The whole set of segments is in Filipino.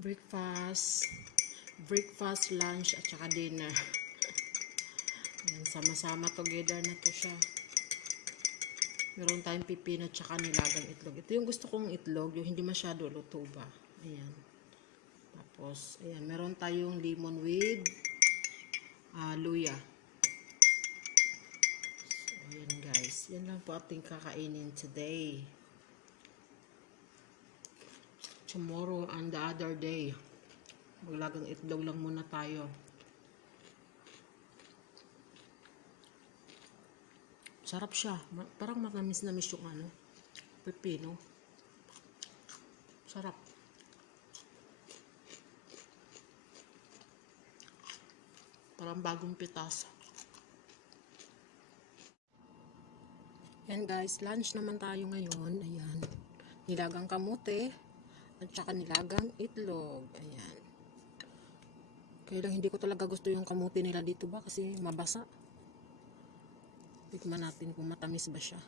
breakfast, lunch, at saka dinner. Ayan, sama-sama together na to siya. Meron tayong pipino at saka nilagang itlog. Ito yung gusto kong itlog, yung hindi masyado luto ba. Ayan. Tapos, ayan, meron tayong lemon with luya. So, ayan guys. Yan lang po ating kakainin today. Tomorrow and the other day, maglagang itlog lang muna tayo. Sarap siya. Parang matamis-namis yung pepino. Sarap. Parang bagong pitas. Yan guys, lunch naman tayo ngayon. Ayan. Nilagang kamote at saka nilagang itlog. Ayan. Kaya lang hindi ko talaga gusto yung kamote nila dito ba kasi mabasa. Tikman natin kung matamis ba siya.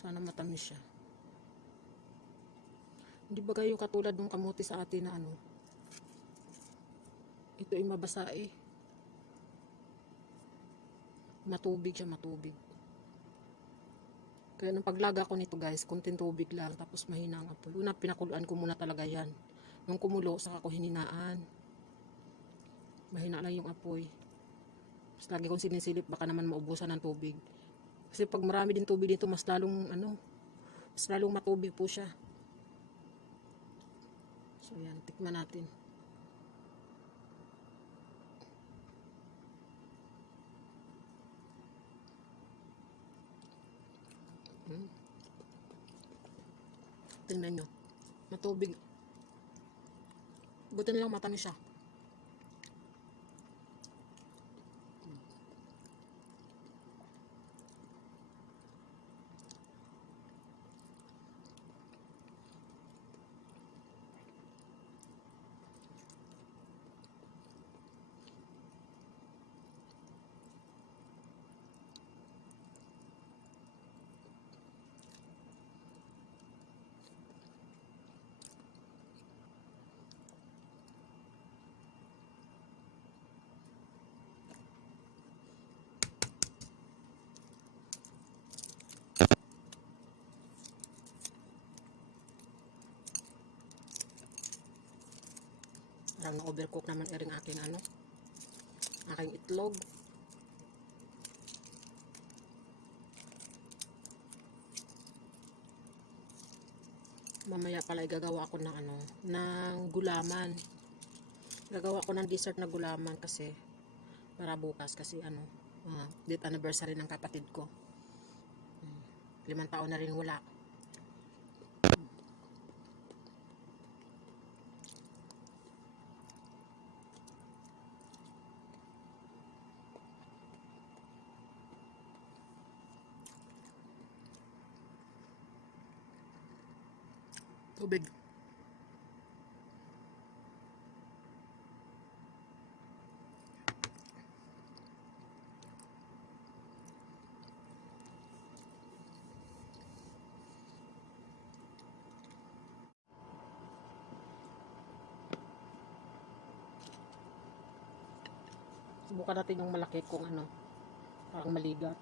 Sana matamis siya. Hindi ba kayo katulad ng kamote sa atin na ito ay mabasa eh. Matubig siya, matubig. Kaya nung paglaga ko nito guys, konting tubig lang, tapos mahina ang apoy. Una, pinakuluan ko muna talaga yan. Nung kumulo, saka ko hininaan. Mahina lang yung apoy. Tapos lagi kong sinisilip, baka naman maubusan ng tubig. Kasi pag marami din tubig dito, mas lalong matubig po siya. So yan, tikman natin. Tingnan nyo. Matubig. Buti na lang matamis siya. Parang na-overcook naman ering aking aking itlog. Mamaya pala gagawa ako ng gulaman. Gagawa ko ng dessert na gulaman kasi para bukas kasi date anniversary ng kapatid ko. 5 taon na rin wala. Tubig. Subukan natin yung malaki kung parang maligat.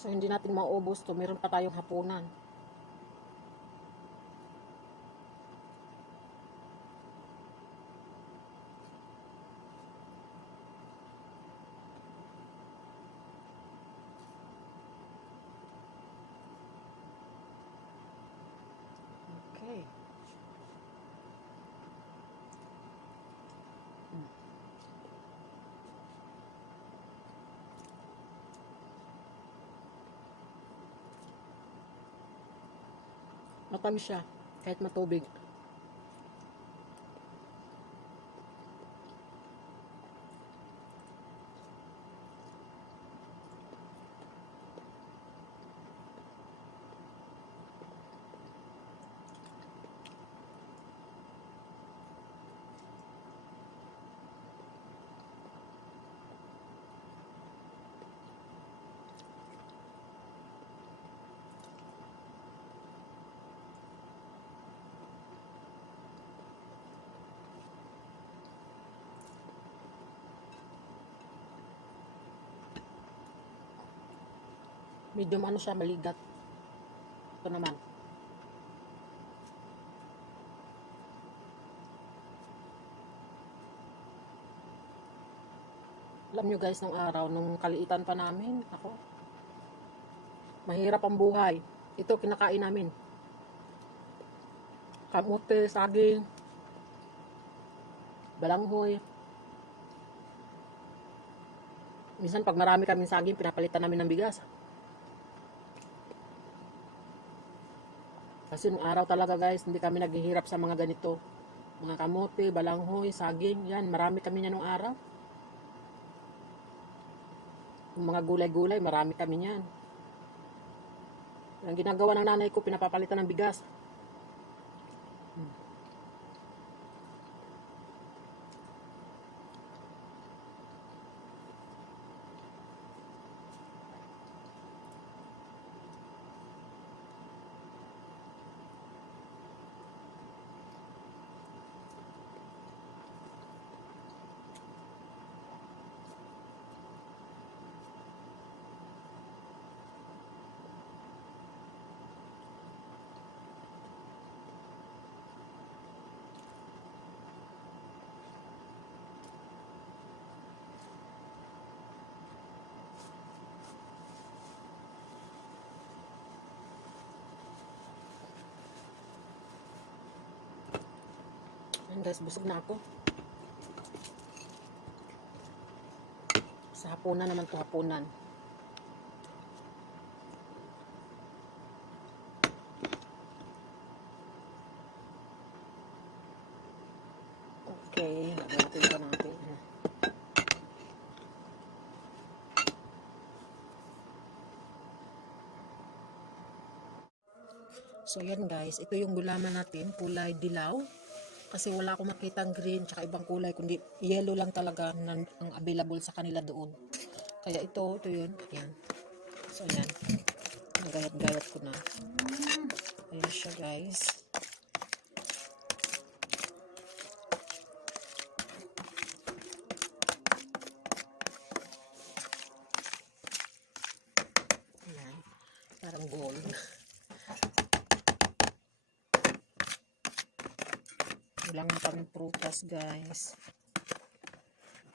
So hindi natin mauubos to, meron pa tayong hapunan. Okay. Matamis siya kahit matubig. Medium ano siya, maligat. Ito naman. Alam nyo guys, nung araw, nung kaliitan pa namin, ako, mahirap ang buhay. Ito, kinakain namin. Kamote, saging, balanghoy. Minsan, pag marami kaming saging, pinapalitan namin ng bigas. Kasi nung araw talaga guys, hindi kami naghihirap sa mga ganito. Mga kamote, balanghoy, saging, yan, marami kami niyan nung araw. Yung mga gulay-gulay, marami kami niyan. Ang ginagawa ng nanay ko, pinapapalitan ng bigas. Ayan guys, busog na ako. Sa hapunan naman to, hapunan. Okay, natin pa natin. So yan guys, ito yung gulaman natin, kulay dilaw. Kasi wala akong makitang green tsaka ibang kulay, kundi yellow lang talaga ang available sa kanila doon. Kaya ito yun. Ayan. So ayan. Nagayat-gayat ko na. Ayan siya guys. Ayan. Parang gold. Wala nga kami prutas guys.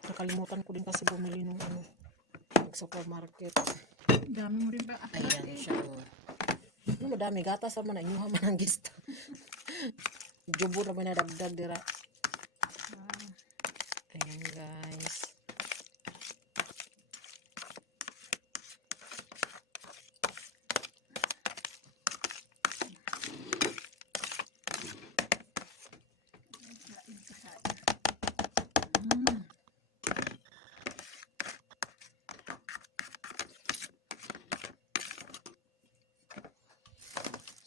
Nakalimutan ko din kasi bumili nung ano, supermarket. Dami mo rin ba? Ayan siya. Ano madami gatas naman na inyuha man ang gista. Jubo na manadagdag dira. Ayan guys.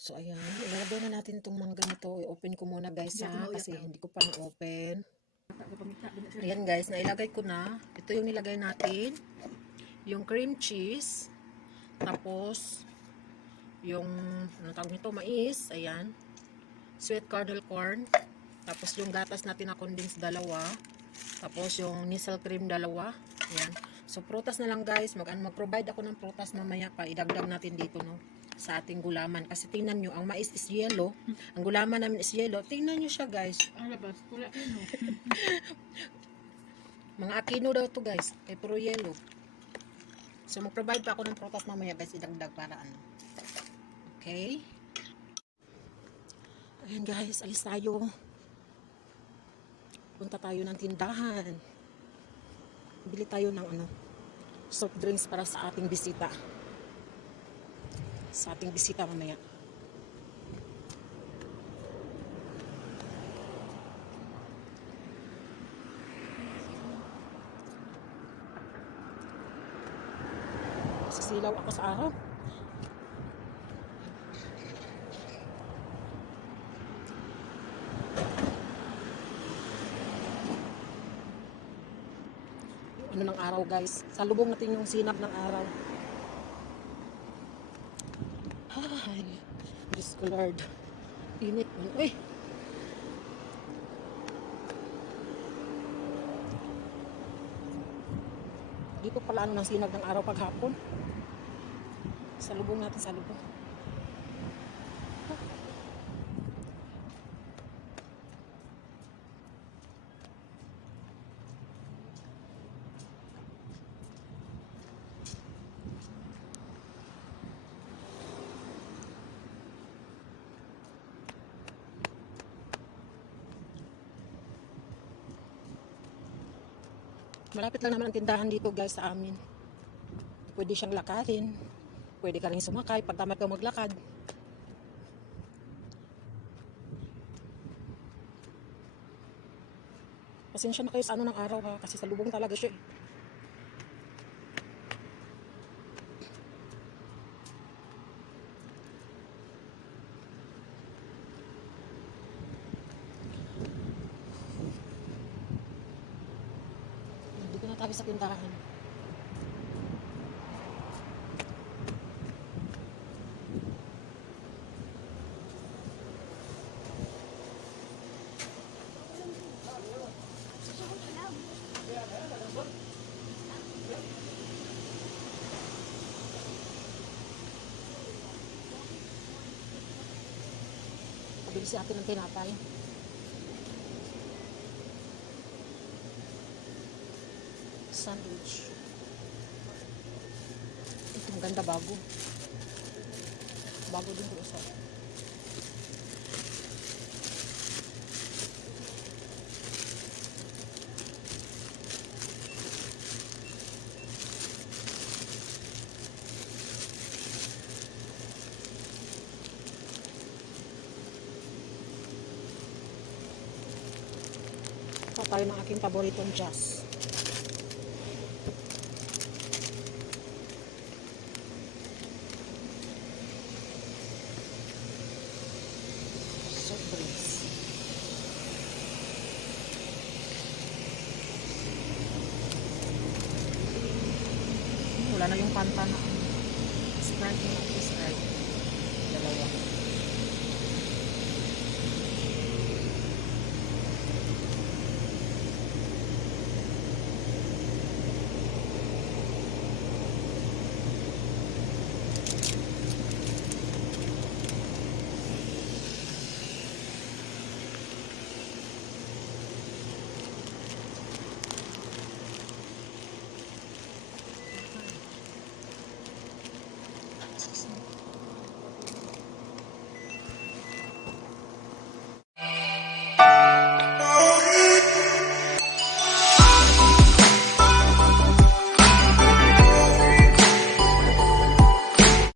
So ayan, ilagay na natin itong mga ganito. I-open ko muna guys ha, kasi hindi ko pa na-open. Ayan guys, nailagay ko na. Ito yung nilagay natin. Yung cream cheese. Tapos, yung, ano tawag nito, mais. Ayan. Sweet kernel corn. Tapos yung gatas natin na condensed dalawa. Tapos yung nisel cream dalawa. Ayan. So prutas na lang guys. Mag-provide ako ng prutas mamaya pa. Idagdag natin dito no, sa ating gulaman. Kasi tingnan nyo, ang mais is yellow. Ang gulaman namin is yellow. Tingnan nyo siya guys. Alabas, pula ino. Mga akino daw to guys. Kaya puro yellow. So mag-provide pa ako ng prutas mamaya guys. Idagdag para ano. Okay. Ayan guys, alis tayo. Punta tayo ng tindahan. Bili tayo ng ano, soft drinks para sa ating bisita. Sa ating bisita mamaya. Sisilaw ako sa araw. Ano ng araw guys, salubong natin yung sinap ng araw. Ay, Diyos ko Lord, init. Uy, dito pala ano ng sinag ng araw paghapon. Salubong natin, salubong. Malapit lang naman ang tindahan dito guys sa amin. Pwede siyang lakarin. Pwede ka rin sumakay pag tamad ka maglakad. Pasensya na kayo sa ano ng araw ha, kasi salubong talaga siya eh. Dito na tayo sa tindahan. Pabili si ate ng tinapay. Sandwich. Ito ang ganda, bago. Bago din ko sa. Ito tayo ng aking paboritong jazz. Soft drinks. Wala na yung Fanta na Sprite na Sprite. Dalawa.